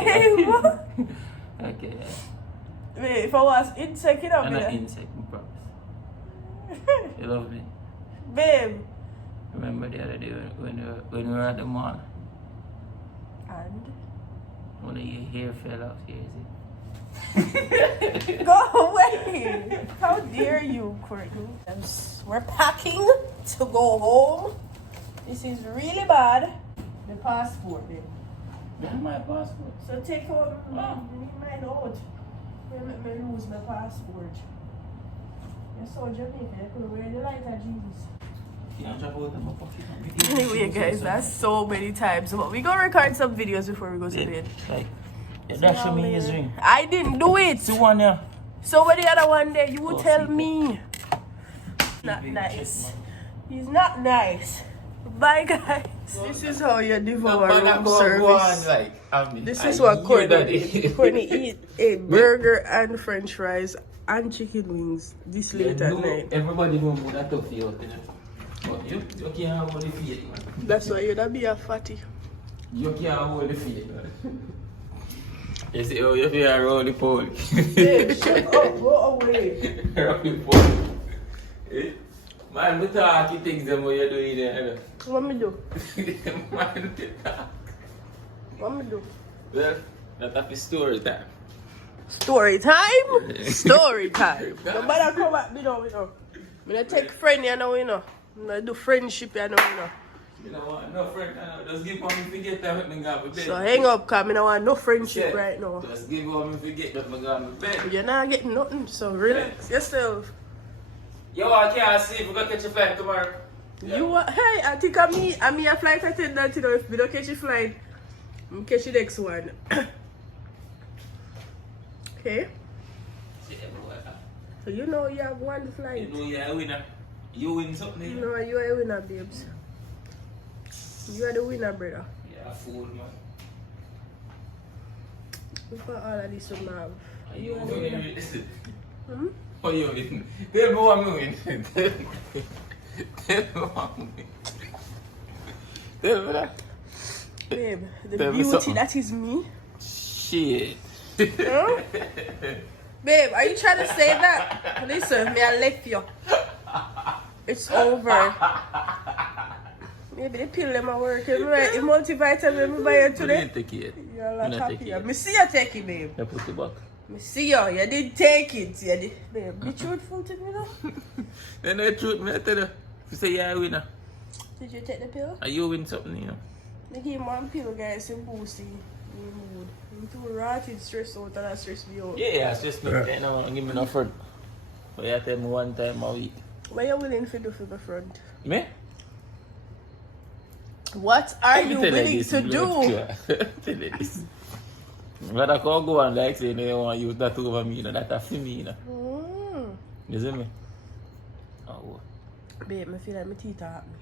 Babe. Okay. Wait, if I was insect, you know I'm me. not insect, I promise. You love me? Babe. Remember the other day when we were at the mall? And? One of your hair fell off here, is Go away! How dare you, Courtney? We're packing to go home. This is really bad. The passport, babe. That's my passport. So take out mine out. Let me lose my passport. You're so Jamaican. You could wear the light of Jesus. Anyway, guys, that's so many times. But we gonna record some videos before we go to bed. Like, that's your me his ring. I didn't do it. It's the one there. So what the other one there? You will tell me. Not nice. He's not nice. Bye, guys. This is how you devour room service. This is what Courtney eat. Courtney eat a burger and French fries and chicken wings this late at night. Everybody knows that tough for you. But you can't hold the feet, man. That's why you'd be a fatty. You can't hold the feet, man. You see how you feel around the pole. Hey, shut up, go away. Around the pole. Man, we talk, you think them what you're doing there. What me do? Man, we talk. What me do? Well, that's a story time. Story time? Story time. Nobody come at me now, you know. I'm gonna take friend, you know. I'm gonna do friendship, you know. You know what? No friend, just give me forget that when I go to bed. So hang up, cause I don't want no friendship right now. Just give me forget that I go to bed. You're not getting nothing, so relax yourself. Yo, I can't sleep. We're gonna catch a flight tomorrow. Yeah. You what? Hey, I think I'm a flight attendant, you know. If we don't catch a flight, I'm catch the next one. Okay? So you know you have one flight. You know you're a winner. You win something. You know you are a winner, babes. You are the winner, brother. Yeah, fool, man. Look at all of this you have. You are the winner. Hmm? Oh, you win. Tell me what I win. Tell me what I win. Tell me that. Babe, the Tell me beauty something. that is me. Shit. Huh? Babe, are you trying to say that? Listen, me I left you. It's over. Maybe the pill them are working. Right, the multivitamin me buy you today. I didn't take it. You're a lot happier. Me see you take it, babe. I put it back. Me see you. You did take it. You did. Babe, be truthful to me now. Then the truth, me I tell you. You say you're a winner. Did you take the pill? Are you win something, you know? I give him one pill, guys, in boosty. Mood. I'm too rotted, stressed out, and I stress me out. Yeah, it's just me. You know, give me no front. But you tell me one time a week. What are you willing to do for the front? Me? What are you Tell willing this, to blood do? clot. Tell you this. But I can't go on like saying they want to use that over me, you know, that's for me, you know. You see me? Oh. Babe, I feel like my teeth hurt me.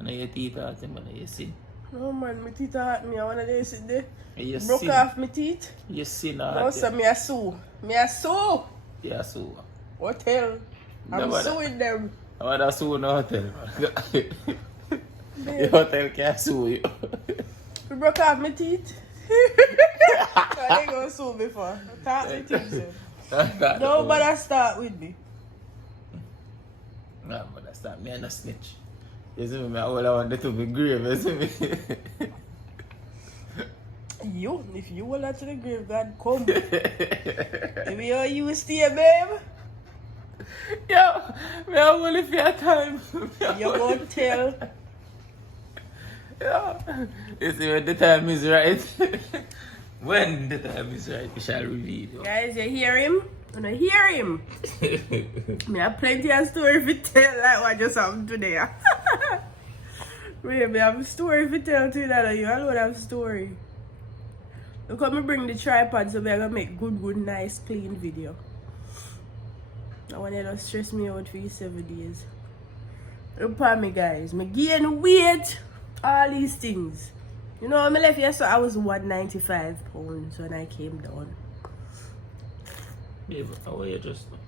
And your teeth hurt them, and you sin. No man, my teeth hurt me. I want to sit there. You Broke sin. off my teeth. You sin No, hurt so them. me a sue. Me a sue. Yeah, so. Hotel. I'm suing them. I want to sue no hotel. The Babe, hotel can't sue you. we broke off my teeth. I ain't gonna sue before. Talk me things. Nobody start with me. No, but that's not me and a snitch. You see me, all I want to be grave, you see me? You, if you will not to the grave, God come. If you stay, babe, Yo, me I only for your time. you gonna tell. Yeah. You see when the time is right. When the time is right, we shall reveal. Guys, you hear him? When I hear him, me have plenty of story to tell like what just happened today. Wait, me have a story to tell to you that you alone have a story. Look how me bring the tripod so we are gonna make good, nice, clean video. I want you to stress me out for you 7 days. Look at me, guys. Me gain weight, all these things. You know, when I left here, so I was 195 pounds when I came down. Babe, how are you just now?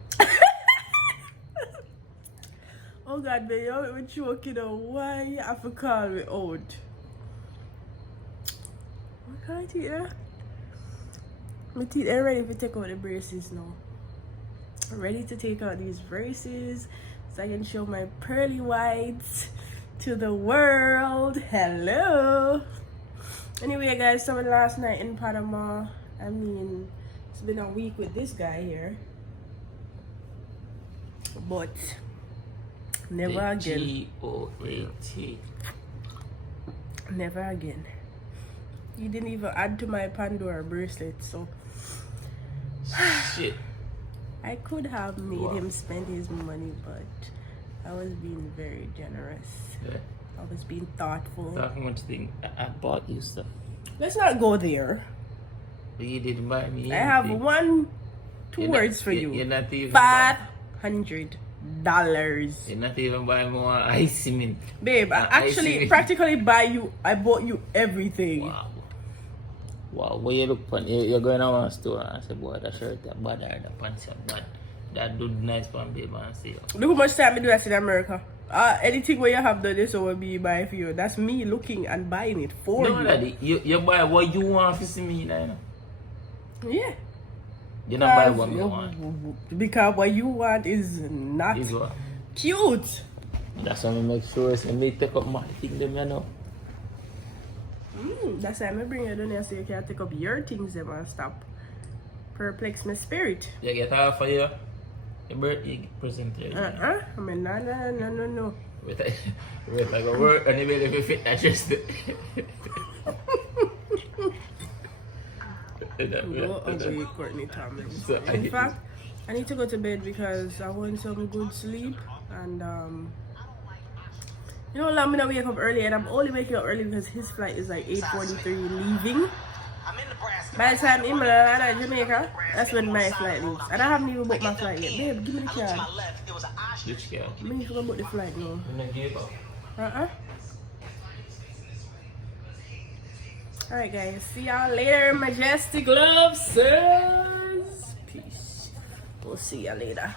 Oh God, man, you're joking. Why you have to call me out? What can't you hear? My teeth are ready to take out the braces now. I'm ready to take out these braces so I can show my pearly whites to the world. Hello. Anyway, guys, so last night in Panama, I mean, it's been a week with this guy here, but never again. G-O-A-T. Never again. He didn't even add to my Pandora bracelet, so Shit. I could have made him spend his money, but I was being very generous. Yeah. I was being thoughtful. How much thing I bought you stuff? Let's not go there. You didn't buy me I have anything. two words for you. You're not even $500. You're not even buying more ice mint. Babe, I actually practically I bought you everything. Wow. Wow, when you look on, you're going to one store and say, boy, that shirt, that bad, that pants, that that dude nice for babe and say. Look how much time I do that in America. Anything where you have done this will be buy for you. That's me looking and buying it for you. No, Daddy, you buy what you want to see me, you know? Yeah. You don't buy what you want. Because what you want is not cute. That's why I make sure I may take up my thing, them, you know. That's why I bring you down here so you can take up your things them and stop perplex my spirit. You get half for your birthday present. I mean, no. Wait, I go work and you make me fit that just. Go away, Courtney Thomas. In fact, I need to go to bed because I want some good sleep and you know, I'm gonna wake up early, and I'm only waking up early because his flight is like 8:43 leaving. By the time I'm in Jamaica, that's when my flight leaves. And I haven't even booked my flight yet. Babe, give me the card. Which card? I need to go book the flight now. Alright guys, see y'all later, Majestic Love Sirs. Peace. We'll see y'all later.